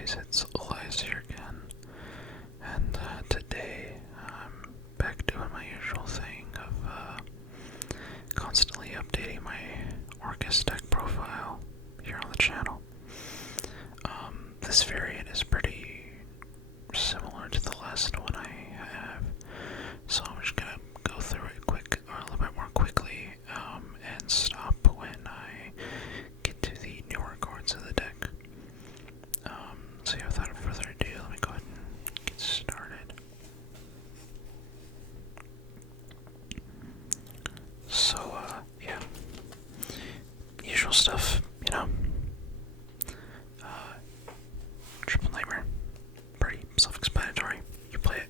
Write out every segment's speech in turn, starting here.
guys, it's Elias here again, and today I'm back doing my usual thing of constantly updating my Orcust Deck Profile here on the channel. This variant is pretty similar to the last one I have, so I'm just gonna go through it a little bit more quickly, and stop when I get to the newer cards of the deck. So yeah, without further ado, let me go ahead and get started. So, yeah. Usual stuff, you know. Triple Nightmare. Pretty self-explanatory. You play it.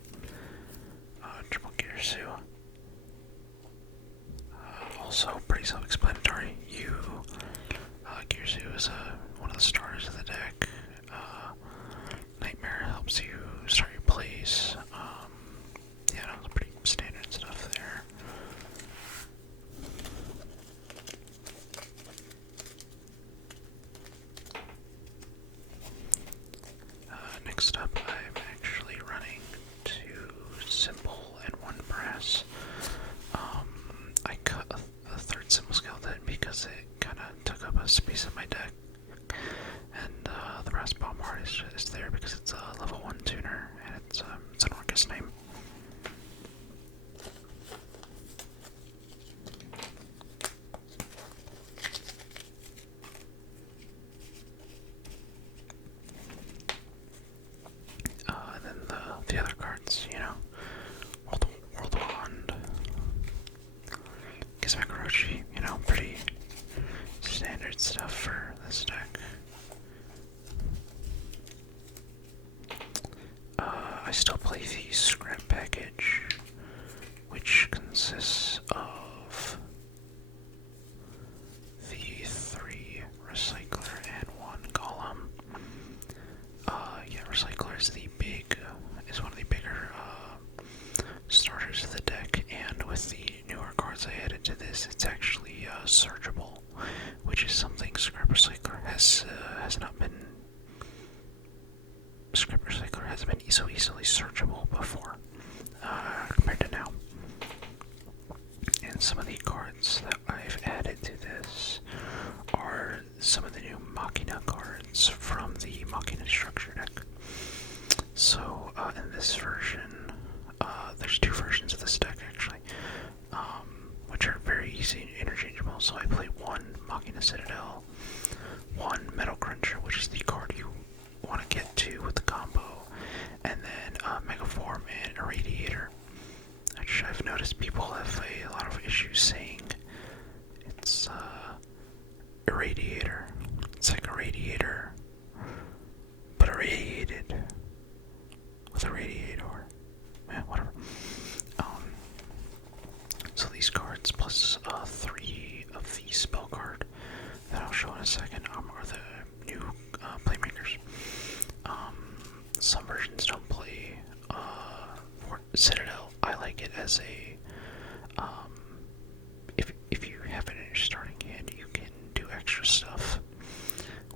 Triple Gearsu. Also pretty self-explanatory. Gearsu is one of the starters of the deck. Nightmare helps you start your plays. Yeah, no, it's pretty standard stuff there. Next up, I'm actually running two simple and one brass. I cut a third simple skeleton because it kind of took up a space in my deck. And the brass bomb heart is there because it's a level 1 tuner, and it's an Orcust name. And then the other cards, you know, World Wand, Gizmakorochi, you know, pretty standard stuff for this deck. I still play the scrap package, which consists of the 3 Recycler and 1 Golem. Yeah, Recycler is one of the bigger starters of the deck, and with the newer cards I added to this, it's actually searchable, which is something Scrap Recycler has not been. Scrap Recycler hasn't been so easily searchable before, compared to now. And some of the cards that I've added to this are some of the new Machina cards from the Machina structure deck. So, in this version, there's 2 versions of this deck actually, which are very easy and interchangeable. So I play 1 Machina Citadel, 1 Metal Cruncher, which is the card you want to get to with the combo, and then Megaform and Irradiator, which I've noticed people have a lot of issues saying it's Irradiator. It's like a radiator, but irradiated with a radiator. Yeah, whatever. So these cards plus 3 of the spell card that I'll show in a second are the new playmakers. Some versions don't play for Citadel. I like it as a if you have it in your starting hand, you can do extra stuff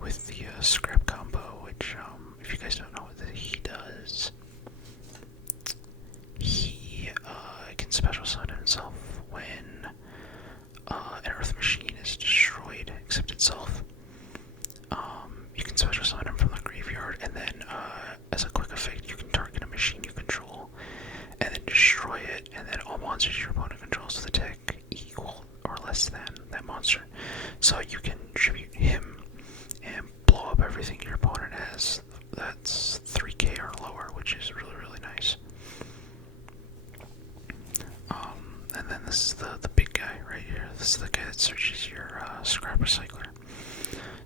with the scrap combo, which if you guys don't know what he does, he can special summon himself when an earth machine is destroyed, except itself. You can special summon him from the graveyard, and then as a quick effect, you can target a machine you control, and then destroy it, and then all monsters your opponent controls to the deck equal or less than that monster. So you can tribute him and blow up everything your opponent has that's 3k or lower, which is really, really nice. And then this is the big guy right here. This is the guy that searches your scrap recycler.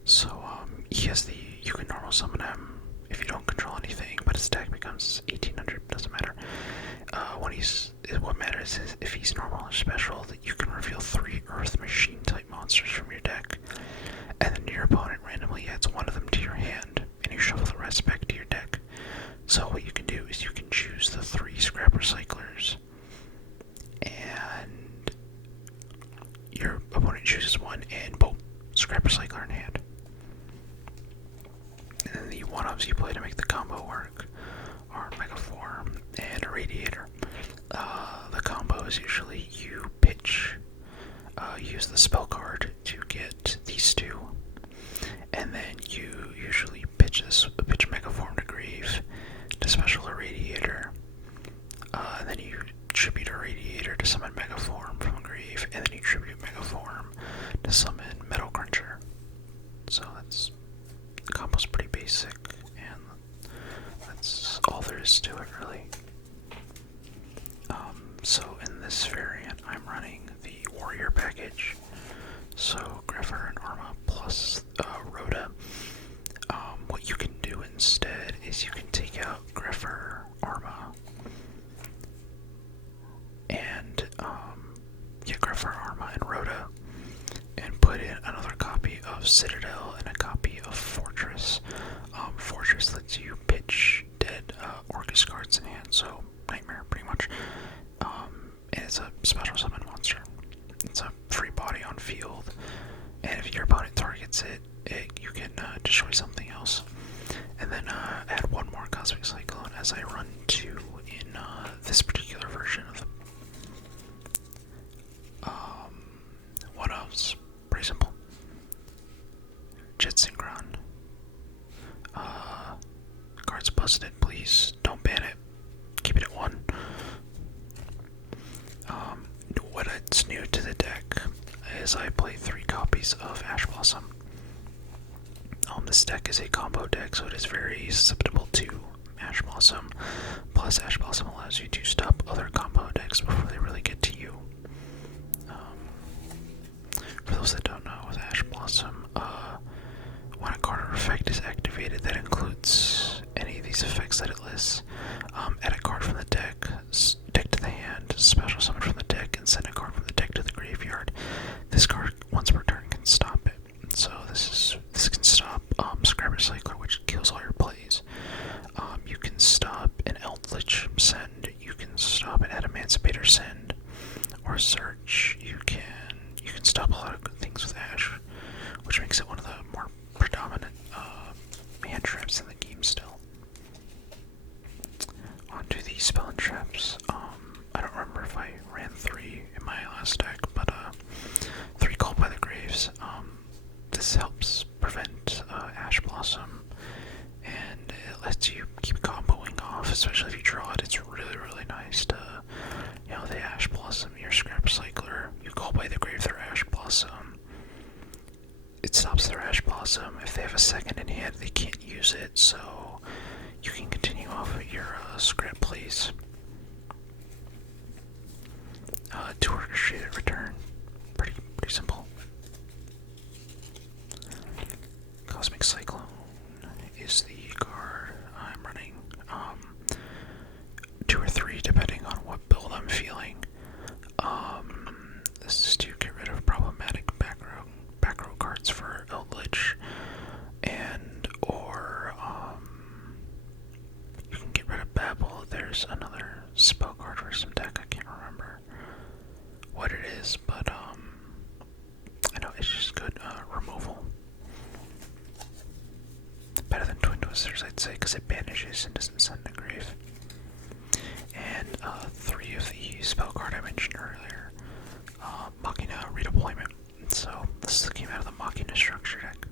So you can normal summon him if you don't control anything, but his attack becomes 1800. Doesn't matter. What matters is if he's normal or special, that you can reveal 3 Earth Machine type monsters from your deck, and then your opponent randomly adds 1 of them to your hand, and you shuffle the rest back to your deck. So what you can do is you can choose the 3 scrap recyclers, and your opponent chooses 1, and boom, scrap recycler in hand. And then the 1 one-ofs you play to make the combo work are Megaform and Irradiator. The combo is usually you pitch, use the spell card to get these two, and then you usually pitch Megaform to Grieve to special Irradiator, and then you tribute Irradiator to summon Megaform from Grieve, and then you tribute Megaform to summon Metal Cruncher. So the combo's pretty basic, and that's all there is to it, really. So in this variant, I'm running the Warrior package. So Griffer and Arma plus Rhoda. What you can do instead is you can take out Griffer, Arma, and Griffer, Arma, and Rhoda, and put in another copy of Citadel and a copy of Fortress. Fortress lets you pitch dead Orcust cards in hand, so Nightmare, pretty much. And it's a special summon monster. It's a free body on field, and if your opponent targets it, you can destroy something else. And then add one more Cosmic Cyclone, as I run two in this particular version of them. One-ofs, pretty simple. Jet Synchron. Cards busted, please don't ban it. Keep it at 1. What's new to the deck is I play 3 copies of Ash Blossom. This deck is a combo deck, so it is very susceptible to Ash Blossom. Plus, Ash Blossom allows you to stop other combo decks before they really get to you. For those that don't know, with Ash Blossom, when a card or effect is activated that includes any of these effects that it lists, add a card from the deck to the hand, special summon from the deck, and send a card from the deck to the graveyard. This card, once per turn, can stop it. So this can stop Scrapper Cycler, which kills all your plays. You can stop an Eldritch Send. You can stop an Adamancipator Send, or Search. You can stop a lot of good things with Ash, which makes it one of the more predominant hand traps in the game still. Onto the spell and traps. I don't remember if I ran 3 in my last deck, but 3 Called by the Graves. This helps prevent Ash Blossom, and it lets you keep comboing off, especially if you draw it. It's really, really nice to, the Ash Blossom, your Scrap Cycler, you Call by the Grave their Ash Blossom. It stops their Ash Blossom. If they have a second in hand, they can't use it, so you can continue off of your Scrap plays. 2 Orchestrated Return. Pretty simple. Cosmic Cyclone is the card I'm running. 2 or 3 depending on what build I'm feeling. This is to get rid of problematic back row cards for Eldritch, or you can get rid of Babel. There's another spell card for some deck. I can't remember what it is, but I know it's just good removal. Better than Twin Twisters, I'd say, because it banishes and doesn't send to grave. And 3 of the spell card I mentioned earlier. Machina Redeployment. So this came out of the Machina structure deck.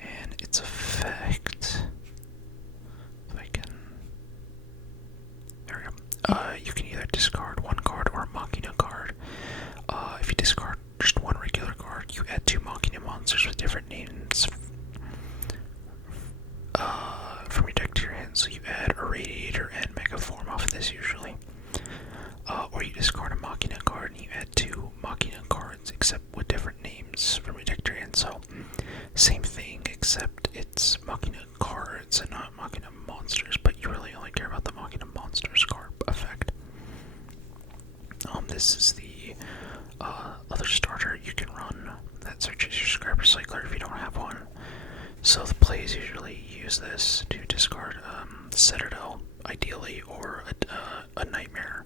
And its effect, if I can, there we go. You can either discard 1 card or a Machina card. If you discard just 1 regular card, you add 2 Machina monsters with different names from your deck to your hand. So you add Irradiator and Megaform off of this usually. Or you discard a Machina card and you add 2 Machina cards, except with different names from your deck to your hand. So same thing, except it's Machina cards and not Machina monsters, but you really only care about the Machina monsters card effect. This is the other starter you can run that searches your Scrapper Cycler if you don't have one. So the plays usually use this to discard Citadel, ideally, or a Nightmare,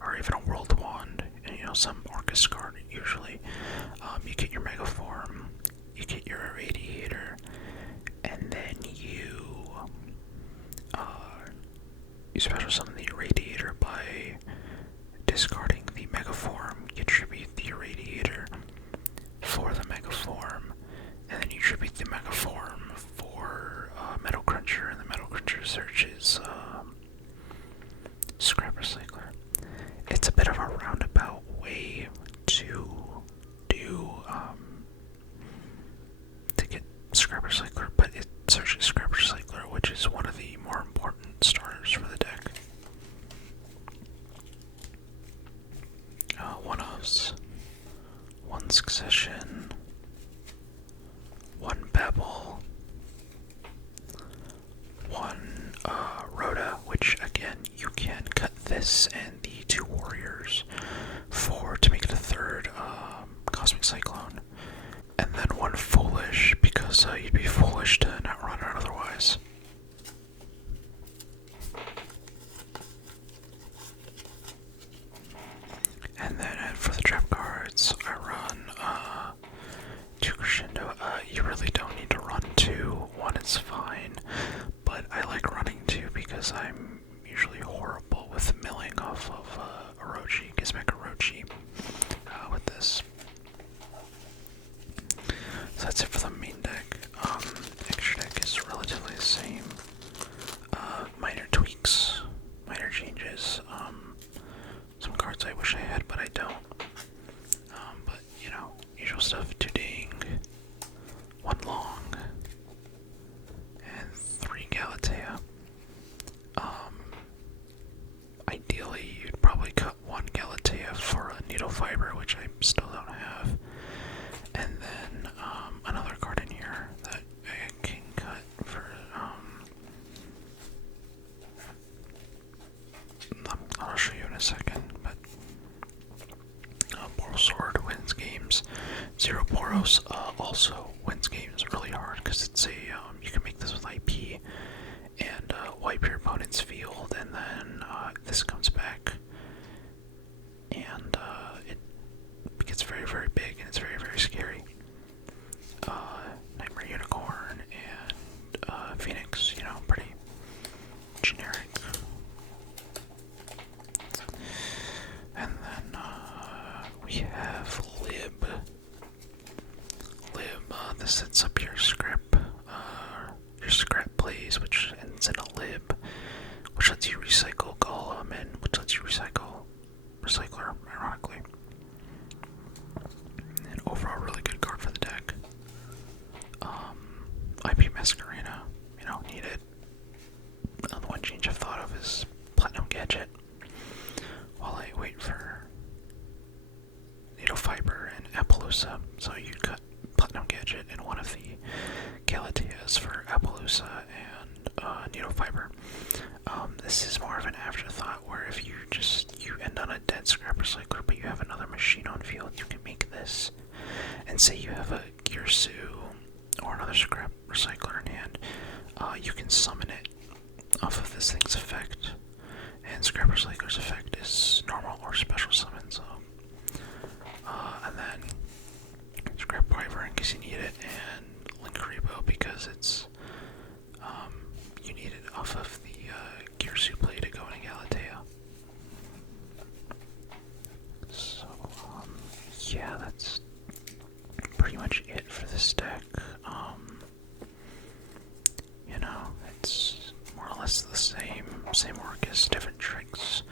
or even a World Wand, and some Orcust card usually. You get your Megaform, you get your Irradiator, and then you you special summon the Irradiator by discarding the Mega Form. You tribute the Irradiator for the Mega Form, and then you tribute the Mega Form for Metal Cruncher, and the Metal Cruncher searches Scrap Recycler. It's a bit of a roundabout way to do to get Scrap Recycler, but it searches Scrap Recycler, which is one of the more important starters for the deck. One-offs, one Succession, one Babel, one Rhoda, which again you can cut this and the two Warriors to make it a third Cosmic Cyclone, and then one Foolish because you'd be foolish to not run it otherwise. And then for the trap cards, I run 2 Crescendo. You really don't need to run 2. 1 is fine, but I like running 2 because I'm usually horrible with milling off of Orochi, Gizmek Orochi, with this. So that's it for the main deck. Extra deck is relatively the same. Minor tweaks, minor changes. Some cards I wish I had, but I don't. But, you know, usual stuff. 2 Ding, 1 Long, and 3 Galatea. Ideally, you'd probably cut 1 Galatea for a Needle Fiber, which I still don't have. And then, another card in here that I can cut for, I'll show you in a second, but Boral Sword wins games. Zero Boros also wins games really hard because it's a you can make this with IP and wipe your opponent's field, and then this comes back, and it gets very, very big, and it's very, very scary. Nightmare Unicorn and Phoenix, you know, pretty generic. And then we have Lib. This sets up your scrap plays, which ends in a Lib, which lets you recycle Golem, and which lets you recycle Recycler, ironically. And overall, really good card for the deck. IP Masquerena, you know, needed. The one change I've thought of is Platinum Gadget. While I wait for Needle Fiber and Appaloosa, so you cut Platinum Gadget in one of the Galateas for Appaloosa and Needle Fiber. This is more of an afterthought where if you end on a dead Scrap Recycler, but you have another machine on field, you can make this. And say you have a Girsu or another Scrap Recycler in hand, you can summon it off of this thing's effect. And Scrap Recycler's effect is normal or special summon, so. And then Scrap Wyvern in case you need it, and Linkaribo because it's, you need it off of the Girsu play to go into Galatea. So, yeah, that's pretty much it for this deck. You know, it's more or less the same Orcust, different tricks,